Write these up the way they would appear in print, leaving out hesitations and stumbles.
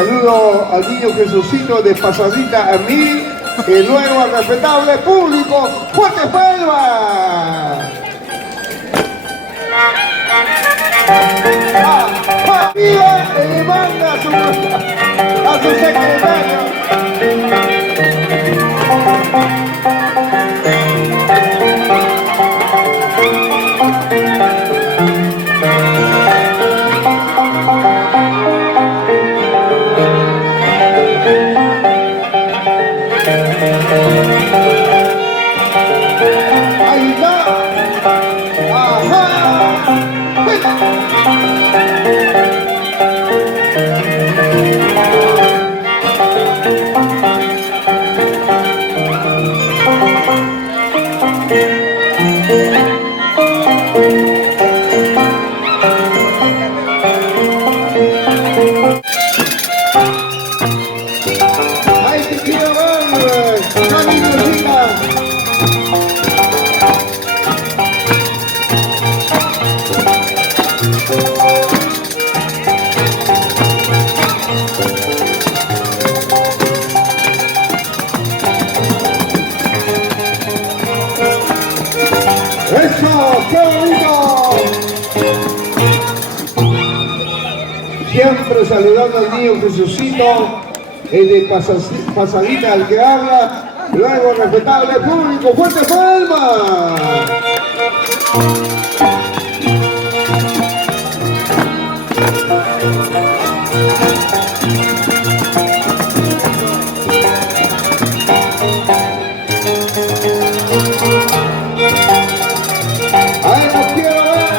saludo al niño Jesucito de Pasadita a mí y luego al respetable público. ¡Fuerte palmas! ¡Viva y manda a su secretario! Ahí está. Ajá. Ahí te quiero ver, Camila. ¡Eso! ¡Qué bonito! Siempre saludando al niño Jesucito, el de Pasadita al que habla, luego respetable público, ¡fuerte palmas! ¡Ahí los quiero ver!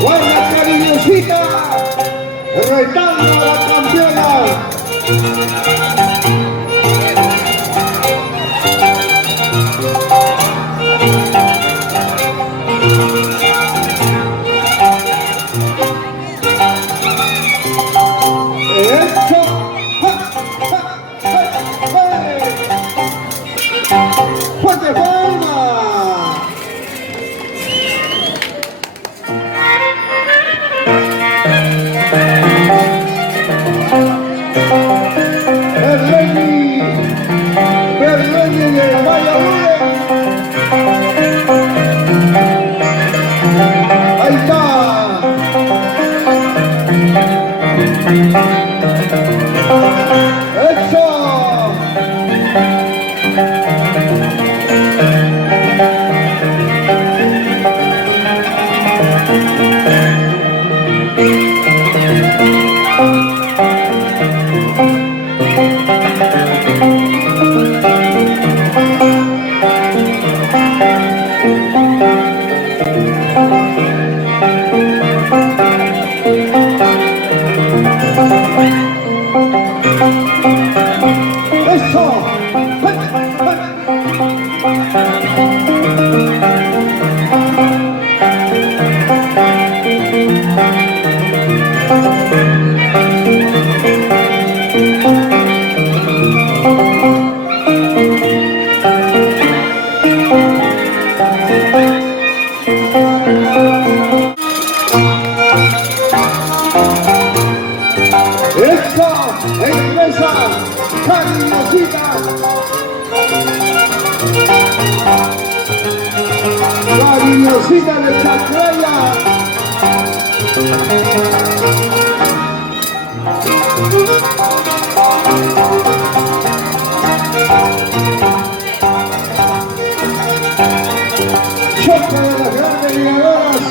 ¡Guarda cariñosita! ¡Retando a la campeona! ¡Eso! ¡Fuerte palmas! ¡Berleni de Valladolid! ¡Ahí está! ¡Eso! Empresa cariñosita, cariñosita de Chacraya. Choque de las grandes ligadoras.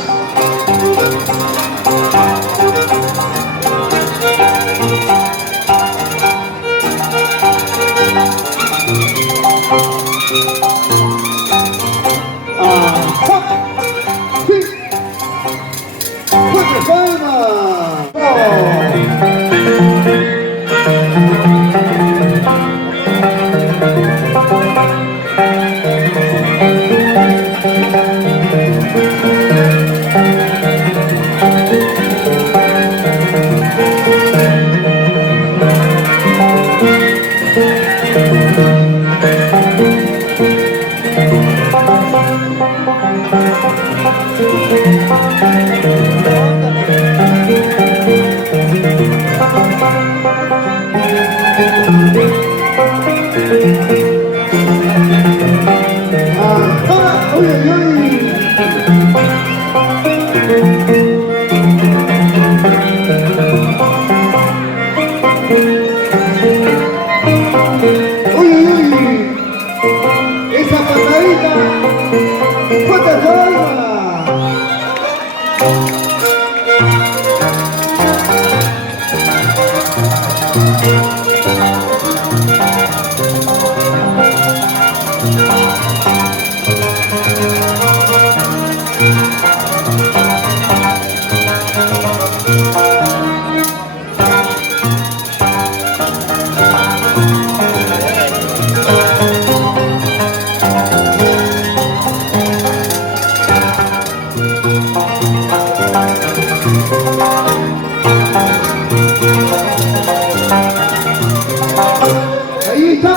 Ahí está.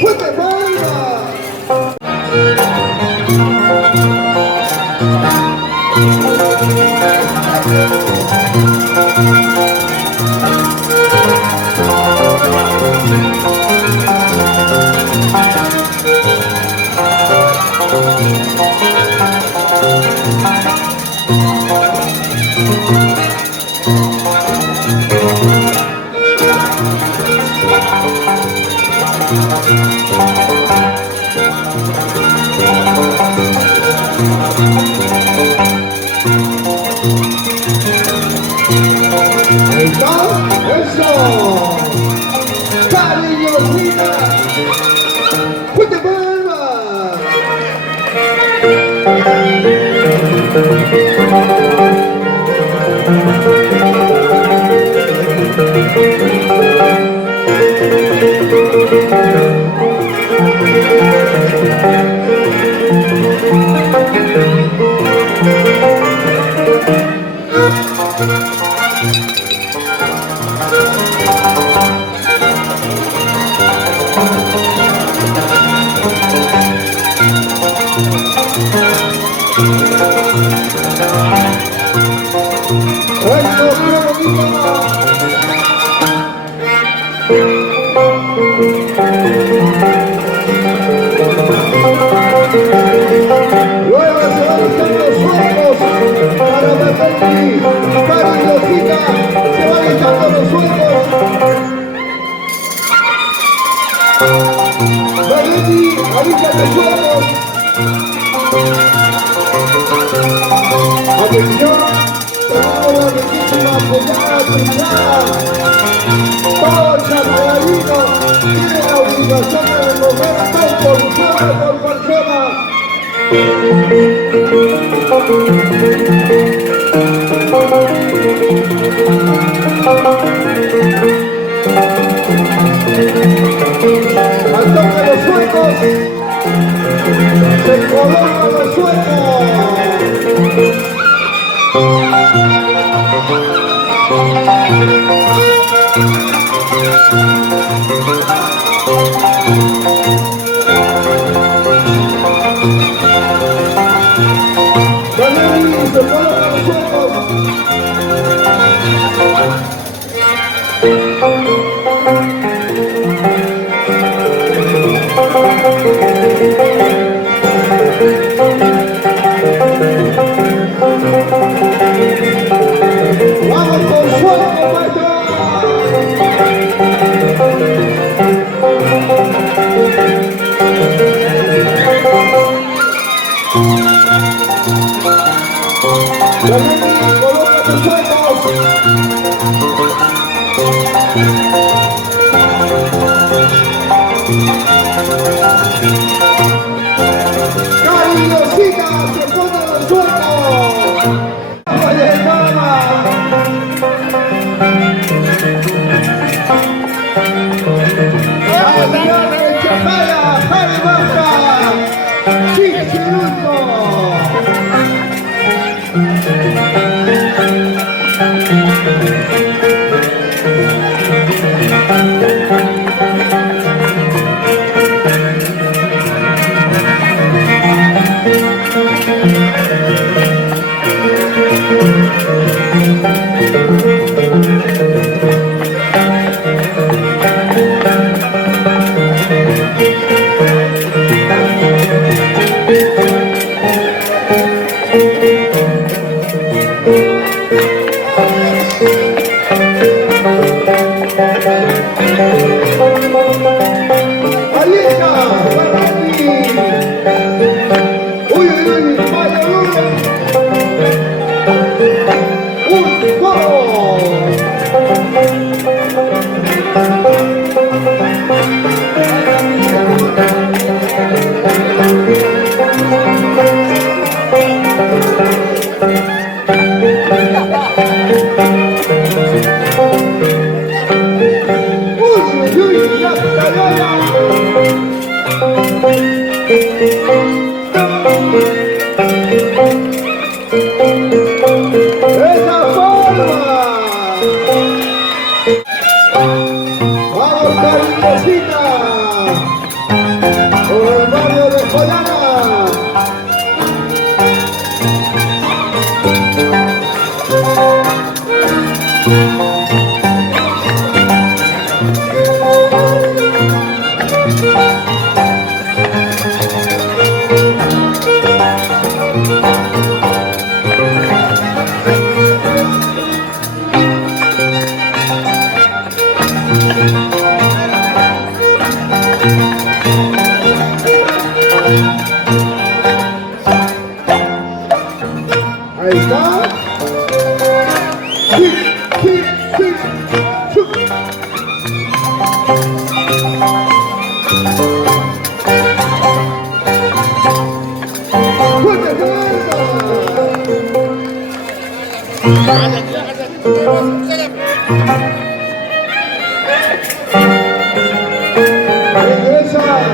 ¡Fuerte palma! Ahí está, eso. Cariñosita. ¡Fuerte palma! ¡Eso, qué bonito! Luego se van a hacer los suecos para Berretti. Cariñosita, se van echando los suecos. Berretti, avisa los suecos. Atención, tenemos la bellísima apoyada pintada. Todo el chapeadito tiene la obligación de recoger todo por persona. Al toque los suecos, se colocan los suecos. Berretti, se colocan los suecos. ¡Vamos con sueco, maestro! Berretti, coloca los suecos. Cariñosita, se pone los suecos. ¡Oye, mamá! ¡Atención, el Chapaya, Javi Baja! ¡Chichiruto! Ahí está, Berretti. Uy, uy, uy, vaya uno. Un gol. Ahí está. Regresa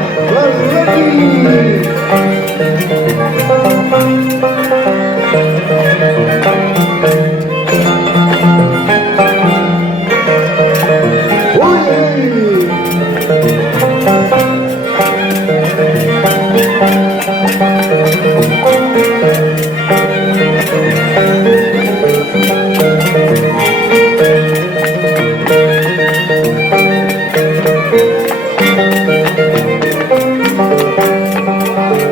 Valverde.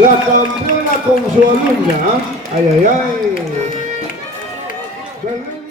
La campeona con su alumna. Ay, ay, ay.